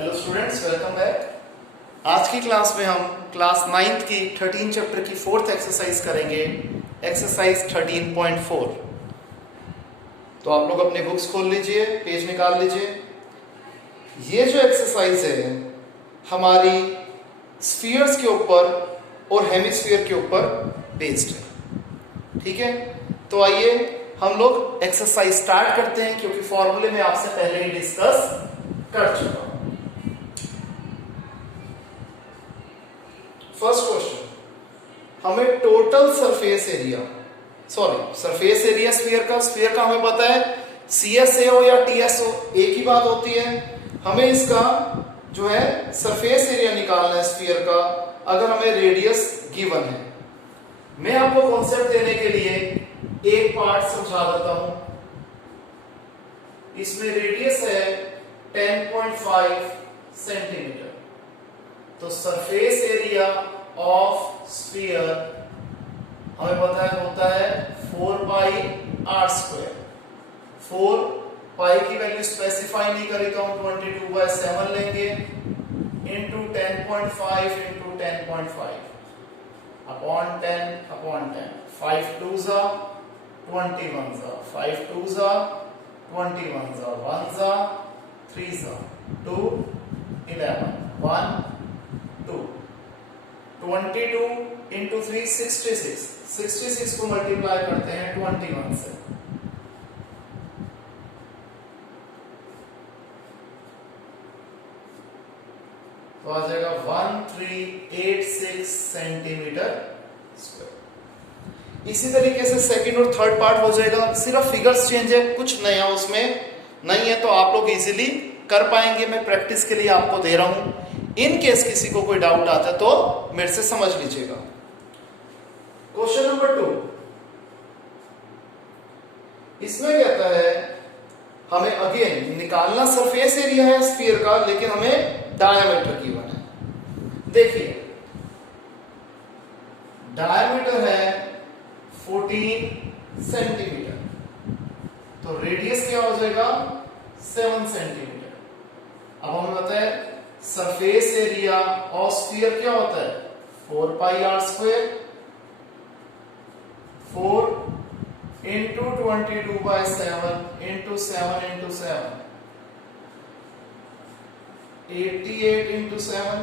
Hello students, welcome back. आज की class में हम क्लास 9th की 13 चैप्टर की 4th एक्सरसाइज करेंगे, एक्सरसाइज 13.4। तो आप लोग अपने बुक्स खोल लीजिए, पेज निकाल लीजिए। ये जो एक्सरसाइज है हमारी स्फीयर्स के ऊपर और हेमिस्फीयर के ऊपर बेस्ड है, ठीक है। तो आइए हम लोग एक्सरसाइज स्टार्ट करते हैं, क्योंकि फॉर्मूले में आपसे पहले ही डिस्कस कर चुका हूं। फर्स्ट क्वेश्चन, हमें टोटल सरफेस एरिया स्फीयर का हमें पता है CSA हो या TS हो, एक ही बात होती है। हमें इसका जो है सरफेस एरिया निकालना है स्फीयर का, अगर हमें रेडियस गिवन है। मैं आपको कॉन्सेप्ट देने के लिए एक पार्ट समझा देता हूं। इसमें रेडियस है 10.5 सेंटीमीटर। तो सरफेस एरिया ऑफ स्फीयर हमें पता है होता है 4 पाई आर स्क्वायर। 4 पाई की वैल्यू स्पेसिफाई नहीं करी तो हम 22/7 लेंगे इंटू 10.5 इंटू 10.5 अपॉन 10 5 2 जा 21 जा 5 2 जा 21 जा 1 जा 3 जा 2 11 1 2 22 इंटू 3 66 को मल्टीप्लाई करते हैं 21 से। तो आ जाएगा 1386 सेंटीमीटर स्क्वायर। इसी तरीके से सेकंड और थर्ड पार्ट हो जाएगा, सिर्फ फिगर्स चेंज है, कुछ नया उसमें नहीं है, तो आप लोग इजीली कर पाएंगे। मैं प्रैक्टिस के लिए आपको दे रहा हूं। इन केस किसी को कोई डाउट आता है तो मेरे से समझ लीजिएगा। क्वेश्चन नंबर 2, इसमें कहता है हमें अगेन निकालना सरफेस एरिया है स्फीयर का, लेकिन हमें डायमीटर गिवन है। देखिए डायमीटर है 14 सेंटीमीटर, तो रेडियस क्या हो जाएगा 7 सेंटीमीटर। अब हमें पता है सरफेस एरिया ऑफ स्फीयर क्या होता है 4 pi r square. 4 into 22/7 into 7 into 7 88 into 7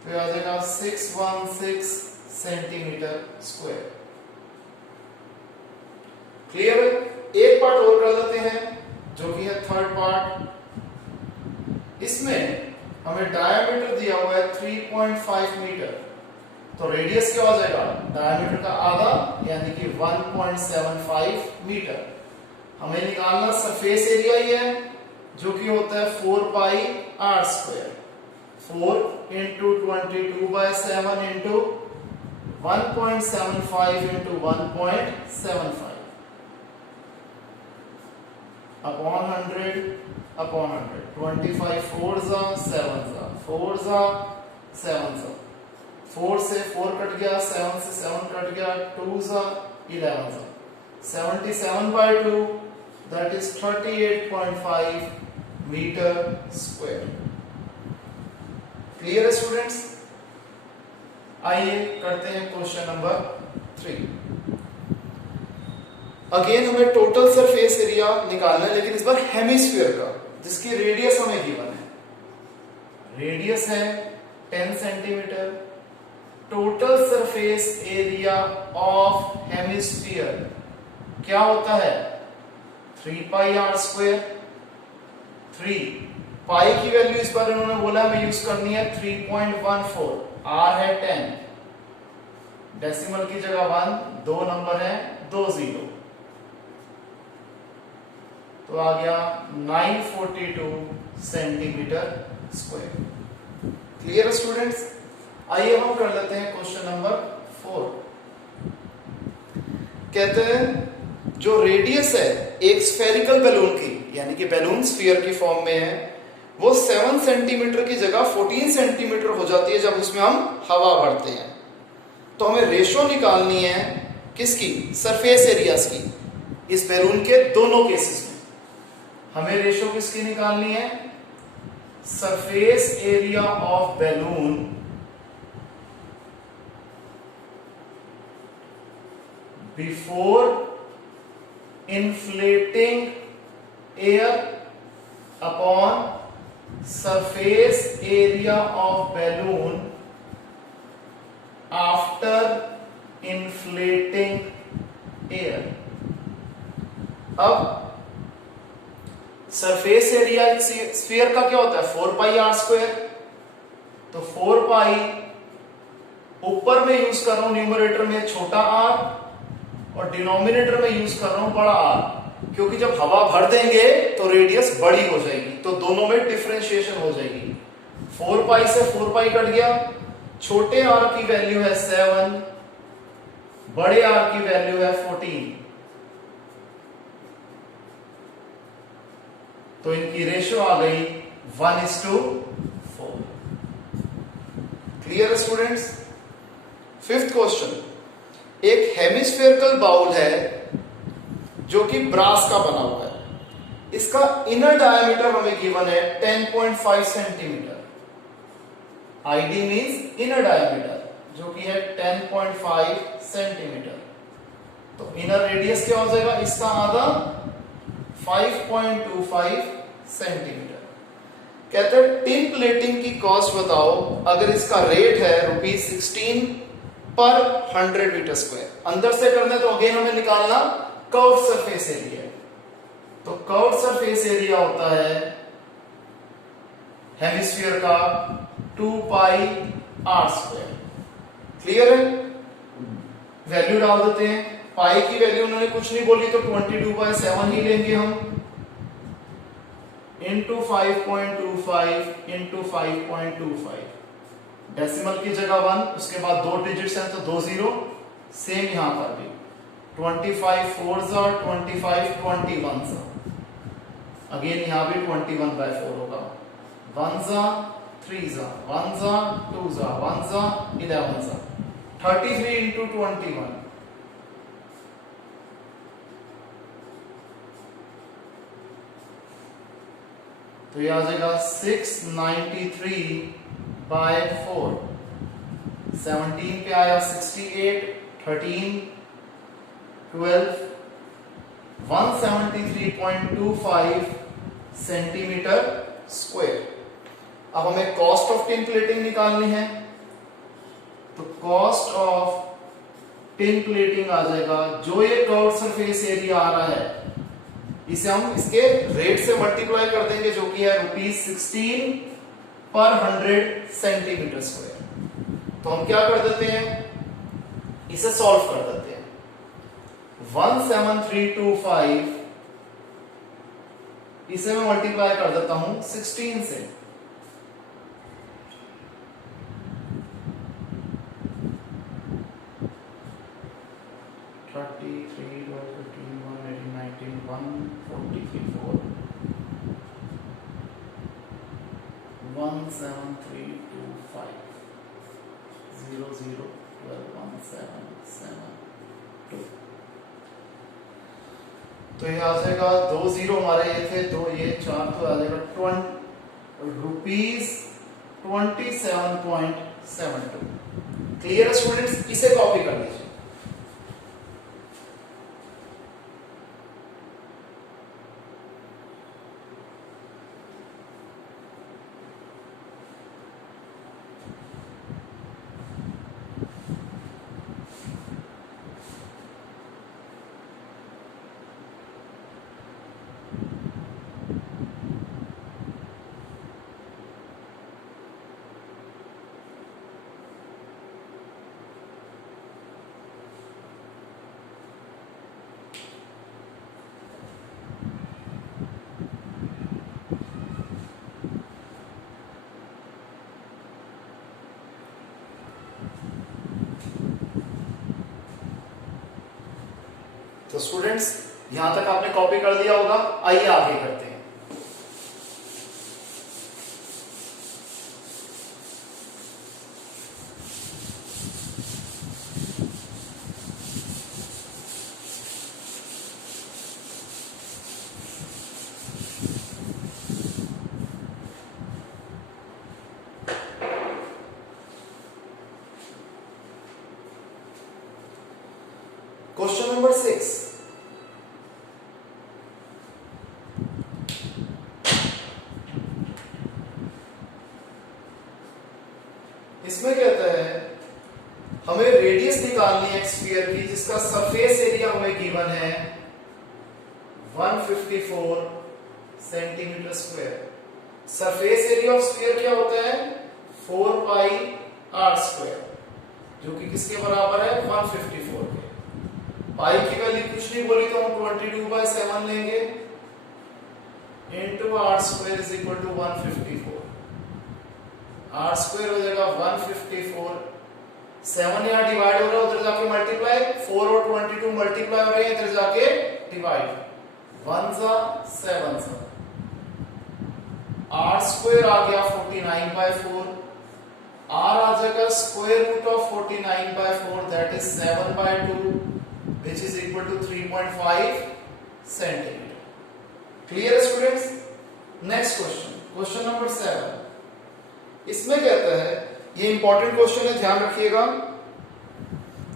तो आ जाएगा 616 सेंटीमीटर स्क्वायर। क्लियर है? एक पार्ट और कर लेते हैं जो कि है थर्ड पार्ट। इसमें हमें डायमीटर दिया हुआ है 3.5 मीटर, तो रेडियस क्या हो जाएगा डायमीटर का आधा यानी कि 1.75 मीटर। हमें निकालना सरफेस एरिया ही है जो कि होता है 4 pi r square. 4 into 22/7 into 1.75 into 1.75 upon 100 upon 100 25 4 जा 7 जा 4 जा 7 जा 4 से 4 कट गया, 7 से 7 कट गया, 2 जा 11 जा 77/2 that is 38.5 meter square. Clear है स्टूडेंट्स? आइए करते हैं क्वेश्चन नंबर 3। अगेन हमें टोटल सरफेस एरिया निकालना है, लेकिन इस बार हेमिस्फीयर का, जिसकी रेडियस हमें गिवन है। रेडियस है 10 centimetre. Total surface area of hemisphere क्या होता है 3 पाई आर स्क्वायर। 3 पाई की वैल्यू इस बार इन्होंने बोला हमें यूज करनी है 3.14। आर है 10, डेसिमल की जगह 1, 2 नंबर है 2 0, तो आ गया 942 सेंटीमीटर स्क्वायर। Clear students? आइए हम कर लेते हैं क्वेश्चन नंबर 4। कहते हैं जो रेडियस है एक स्फेरिकल बैलून की, यानी कि बैलून स्फीयर की फॉर्म में है, वो 7 सेंटीमीटर की जगह 14 सेंटीमीटर हो जाती है जब उसमें हम हवा भरते हैं। तो हमें रेशो निकालनी है किसकी? सरफेस एरियाज की, इस बैलून के दोनों केसेस में। हमें रेशो किसकी निकालनी है? Surface area of balloon before inflating air upon surface area of balloon after inflating air. अब सरफेस एरिया स्फीयर का क्या होता है? 4 पाई आर स्क्वायर। तो 4 पाई ऊपर में यूज कर रहा हूं न्यूमरेटर में छोटा आर और डिनोमिनेटर में यूज कर रहा हूं बड़ा आर, क्योंकि जब हवा भर देंगे तो रेडियस बड़ी हो जाएगी, तो दोनों में डिफरेंशिएशन हो जाएगी। 4 पाई से 4 पाई कट गया, छोटे आर की वैल्यू है 7, बड़े आर की वैल्यू है 14। तो इनकी रेशियो आ गई 1:4। Clear students? फिफ्थ क्वेश्चन, एक हेमिस्फेरिकल बाउल है जो कि ब्रास का बना हुआ है। इसका इनर डायमीटर हमें गिवन है 10.5 centimetre. ID means inner diameter, जो कि है 10.5 सेंटीमीटर। तो इनर रेडियस क्या हो जाएगा? इसका आधा 5.25 सेंटीमीटर। कहते हैं टिन प्लेटिंग की कॉस्ट बताओ अगर इसका रेट है ₹16 पर 100 मीटर स्क्वायर। अंदर से करना है तो अगेन हमें निकालना कर्व सरफेस एरिया। तो कर्व सरफेस एरिया होता है हेमिस्फीयर का 2 पाई आर स्क्वायर। क्लियर है? वैल्यू डाल देते हैं। पाई की वैल्यू उन्होंने कुछ नहीं बोली तो 22/7 ही लेंगे हम, इंटू 5.25 इंटू 5.25। डेसिमल की जगह 1, उसके बाद 2 डिजिट्स हैं तो 2 0। सेम यहां पर भी 25 4s 25 21s। अगेन यहां भी 21/4 होगा। 1s 3s 1s 2s 1s 11s 33 into 21। तो ये आ जाएगा 693/4। 17 पे आया 68, 13, 12, 173.25 सेंटीमीटर स्क्वायर। अब हमें कॉस्ट ऑफ टिन प्लेटिंग निकालनी है। तो कॉस्ट ऑफ टिन प्लेटिंग आ जाएगा, जो ये कर्व सरफेस एरिया आ रहा है इसे हम इसके रेट से मल्टीप्लाई कर देंगे, जो कि है ₹16 पर 100 सेंटीमीटर स्क्वायर। तो हम क्या कर देते हैं, इसे सॉल्व कर देते हैं। 17325 इसे मैं मल्टीप्लाई कर देता हूं 16 से। तो ये आ जाएगा 2 0 हमारे ये थे, 2 ये 4 तो आ जाएगा ₹27.72। Clear students? इसे कॉपी कर लीजिए। तो स्टूडेंट्स यहां तक आपने कॉपी कर दिया होगा। आइए आगे करते हैं। क्वेश्चन नंबर 6, इसमें कहता है हमें रेडियस निकालनी है एक स्फीयर की जिसका सरफेस एरिया हमें गिवन है 154 centimetre square. Surface area of sphere क्या होता है 4 पाई आर स्क्वायर, जो कि किसके बराबर है 154 के। पाई की वैल्यू कुछ नहीं बोली तो हम 22/7 लेंगे into r square is equal to 154। R square हो जाएगा 154, 7 यहाँ डिवाइड हो रहा है, उधर जाके मल्टीप्लाई, 4 और 22 मल्टीप्लाई हो रहे हैं, इधर जाके डिवाइड, 1 जा 7 जा, आर स्क्वायर आ गया 49/4, आर आ जाएगा square root of 49/4 that is 7/2 which is equal to 3.5 centimeter. Clear students? Next question, question number 7, इसमें कहता है, ये इंपॉर्टेंट क्वेश्चन है, ध्यान रखिएगा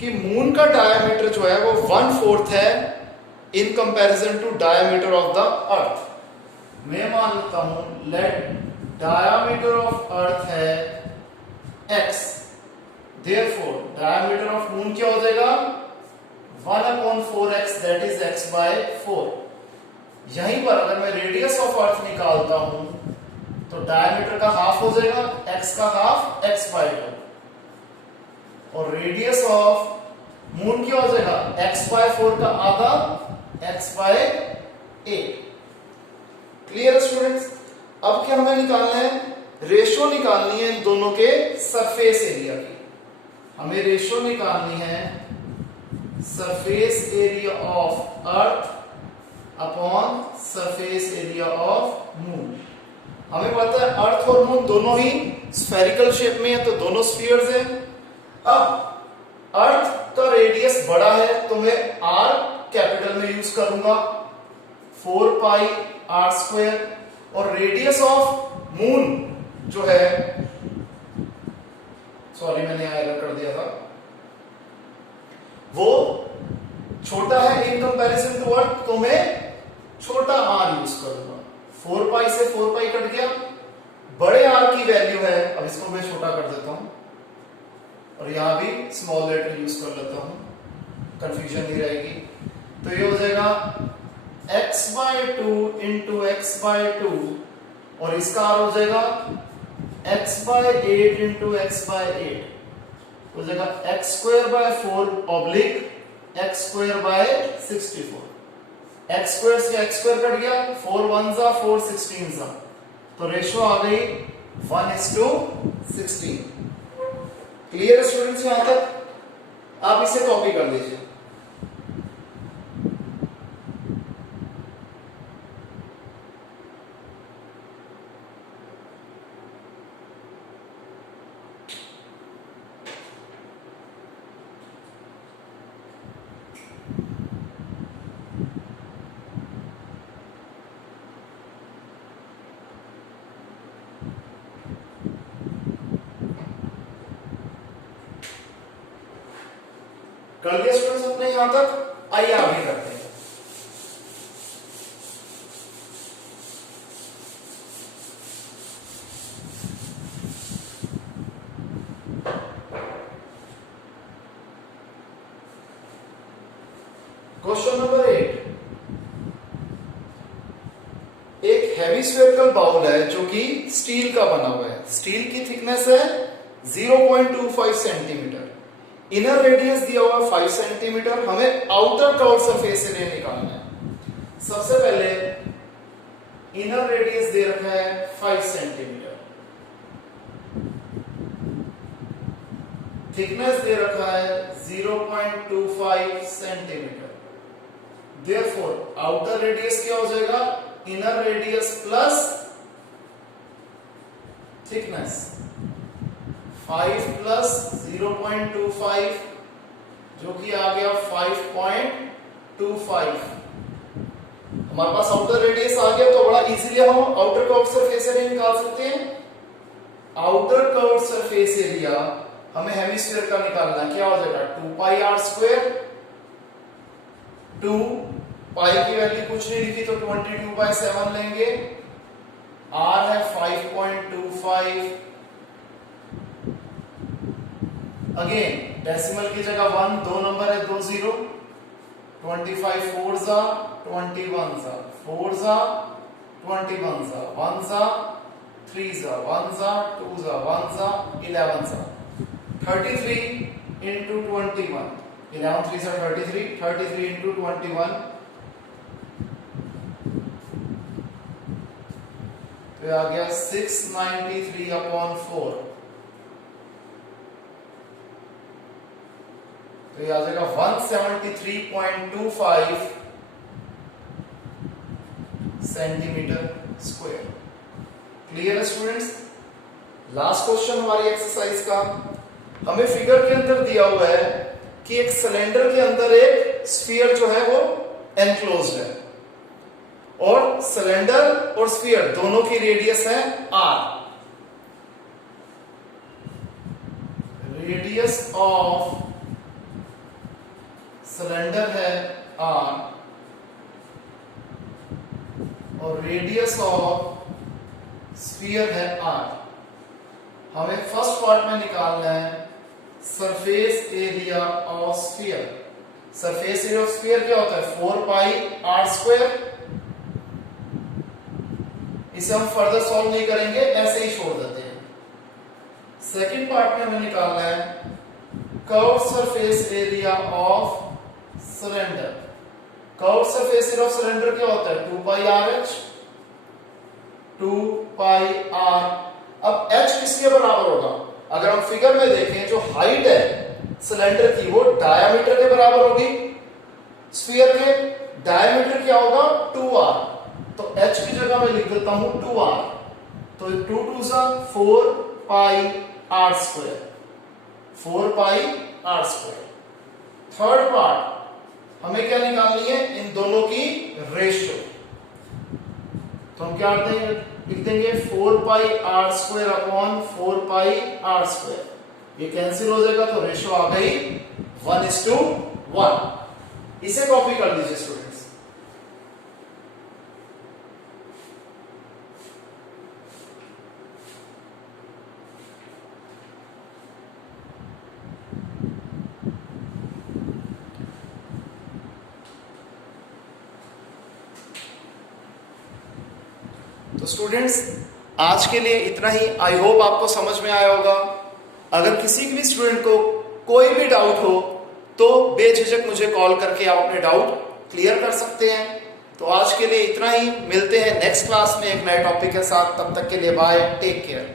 कि मून का डायमीटर जो है वो 1/4 है in comparison to diameter of the earth. मैं मान लेता हूं लेट डायमीटर ऑफ अर्थ है x, therefore diameter of moon क्या हो जाएगा 1/4x दैट इज x/4। यहीं पर अगर मैं रेडियस ऑफ अर्थ निकालता हूं तो डायमीटर का हाफ हो जाएगा, x का हाफ x/2, और रेडियस ऑफ मून क्या हो जाएगा x/4 का आधा x/8। Clear students? अब क्या हमें निकालना है, रेशो निकालनी है इन दोनों के सरफेस एरिया की। हमें रेशो निकालनी है surface area of earth upon surface area of moon. हमें पता है अर्थ और मून दोनों ही स्फेरिकल शेप में है, तो दोनों स्फीयर्स हैं। अब अर्थ का रेडियस बड़ा है तो मैं आर कैपिटल में यूज करूंगा 4 पाई आर स्क्वायर, और रेडियस ऑफ मून जो है, सॉरी मैंने एरर कर दिया था, वो छोटा है इन कंपैरिजन टू अर्थ, तो मैं छोटा आर यूज करूंगा। 4 पाई से 4 पाई कट गया, बड़े आर की वैल्यू है, अब इसको मैं छोटा कर देता हूं और यहां भी स्मॉल लेटर यूज कर लेता हूं, कंफ्यूजन नहीं रहेगी। तो ये हो जाएगा x/2 इंटू x/2, और इसका आर हो जाएगा x/8 इंटू x/8, हो जाएगा x²/4 ऑब्लिक x²/64। x² से x² कट गया, 4 1 जा 4 16 जा, तो रेशो आ गई 1:16। Clear students? यहां तक आप इसे कॉपी कर लीजिए। कर दिया स्टूडेंट्स अपने यहां तक? आइए आगे करते हैं। क्वेश्चन नंबर 8, एक हेवी स्फेरिकल बाउल है जो कि स्टील का बना हुआ है। स्टील की थिकनेस है 0.25 सेंटीमीटर, इनर रेडियस दिया हुआ 5 सेंटीमीटर। हमें आउटर कर्व सरफेस एरिया निकालना है। सबसे पहले इनर रेडियस दे रखा है 5 सेंटीमीटर, थिकनेस दे रखा है 0.25 सेंटीमीटर। देयरफॉर आउटर रेडियस क्या हो जाएगा, inner radius plus thickness, 5 plus 0.25 जो कि आ गया 5.25। हमारे पास आउटर रेडियस आ गया तो बड़ा इजीली हम आउटर कर्व सरफेस एरिया निकाल सकते हैं। आउटर कर्व सरफेस एरिया हमें हेमिस्फीयर का निकालना है, क्या हो जाएगा 2 पाई आर स्क्वायर 2 पाई की वैल्यू कुछ नहीं लिखी तो 22/7 लेंगे। r है 5.25। अगेन डेसिमल की जगह 1, 2 नंबर है 2 0। 25 4 जा 21 जा 4 जा 21 जा 1 जा 3 जा 1 जा 2 जा 1 जा 11 जा 33 into 21। 11 3 जा 33। 33 into 21 तो आ गया 693/4। तो ये आ जाएगा 173.25 सेंटीमीटर स्क्वायर। क्लियर है स्टूडेंट्स? लास्ट क्वेश्चन हमारी एक्सरसाइज का, हमें फिगर के अंदर दिया हुआ है कि एक सिलेंडर के अंदर एक स्फीयर जो है वो एनक्लोज्ड है और सिलेंडर और स्फीयर दोनों की रेडियस है r। रेडियस ऑफ सिलेंडर है r और रेडियस ऑफ स्फीयर है r। हमें फर्स्ट पार्ट में निकालना है surface area of sphere. Surface area of sphere क्या होता है? 4πr²। इसे हम फर्दर सॉल्व नहीं करेंगे, ऐसे ही छोड़ देते हैं। सेकंड पार्ट में हमें निकालना है curve surface area of cylinder. Curve surface area of cylinder क्या होता है? 2πrh। 2πr। अब h किसके बराबर होगा? अगर हम फिगर में देखें जो हाइट है सिलेंडर की वो डायमीटर के बराबर होगी। स्फीयर के डायमीटर क्या होगा? 2r। तो h की जगह मैं लिख देता हूं 2r। तो 2 2 जा 4πr²। 4πr²। थर्ड पार्ट हमें क्या निकालनी है? इन दोनों की रेशियो। तो हम क्या लिख देंगे 4πr²/4πr²। ये कैंसिल हो जाएगा तो रेशियो आ गई 1:1। इसे कॉपी कर लीजिए स्टूडेंट्स। तो स्टूडेंट्स आज के लिए इतना ही। आई होप आपको समझ में आया होगा। अगर किसी भी स्टूडेंट को कोई भी डाउट हो तो बेझिझक मुझे कॉल करके आप अपने डाउट क्लियर कर सकते हैं। तो आज के लिए इतना ही। मिलते हैं नेक्स्ट क्लास में एक नए टॉपिक के साथ। तब तक के लिए बाय, टेक केयर।